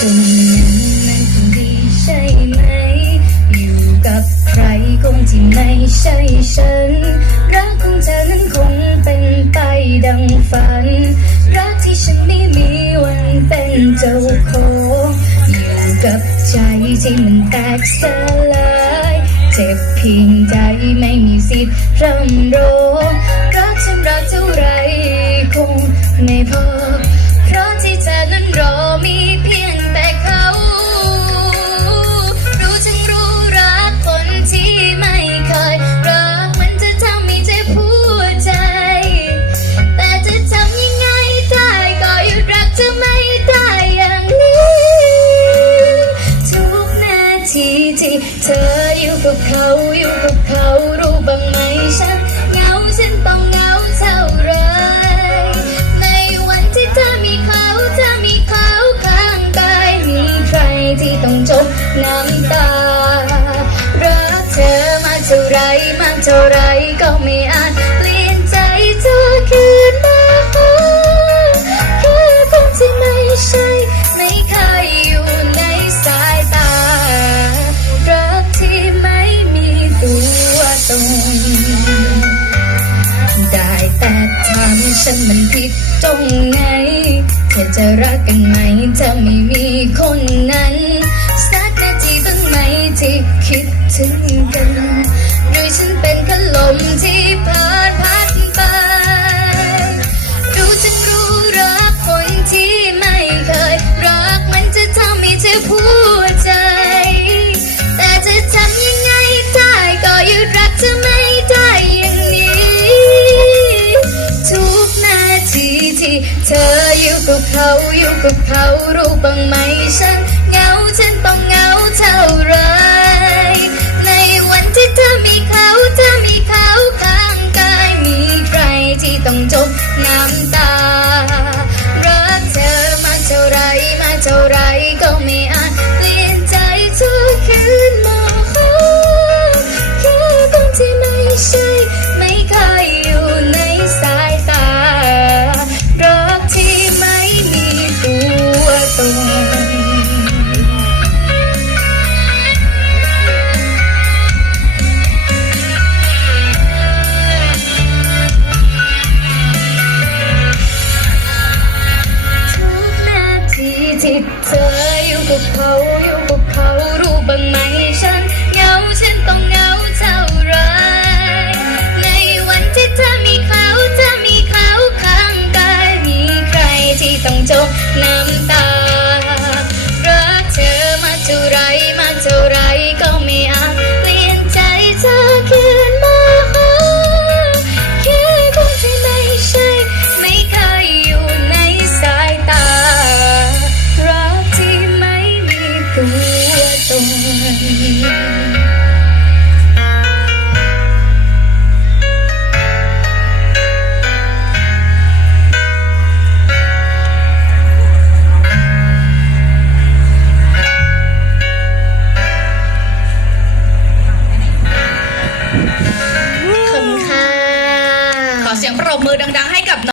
ตรงนั้นมันคงดีใช่ไหม อยู่กับใครคงที่ไม่ใช่ฉัน รักของเธอนั้นคงเป็นไปดังฝัน รักที่ฉันไม่มีวันเป็นเจ้าของอยู่กับใจที่มันแตกสลายเจ็บเพียงใจไม่มีสิทธิ์รำร้องรักฉันรักเท่าไรคงไม่พอ กับเขาอยู่กับเขารู้บ้างไหมฉันเหงาฉันต้องเหงาเท่าไรในวันที่เธอมีเขาเธอมีเขาข้างกายมีใครที่ต้องจบน้ำตารักเธอมาเท่าไรมาเท่าไรก็ไม่อาจ ฉันมันผิดตรงไหนเธอจะรักกันไหมถ้าไม่มีคนนั้น สักนาทีบ้างไหมที่คิดถึงกันหรือฉันเป็นแค่ลมที่ผ่านพัด เธออยู่กับเขาอยู่กับเขารู้บ้างไหมฉันเหงาฉันต้องเหงาเท่าไร Nam.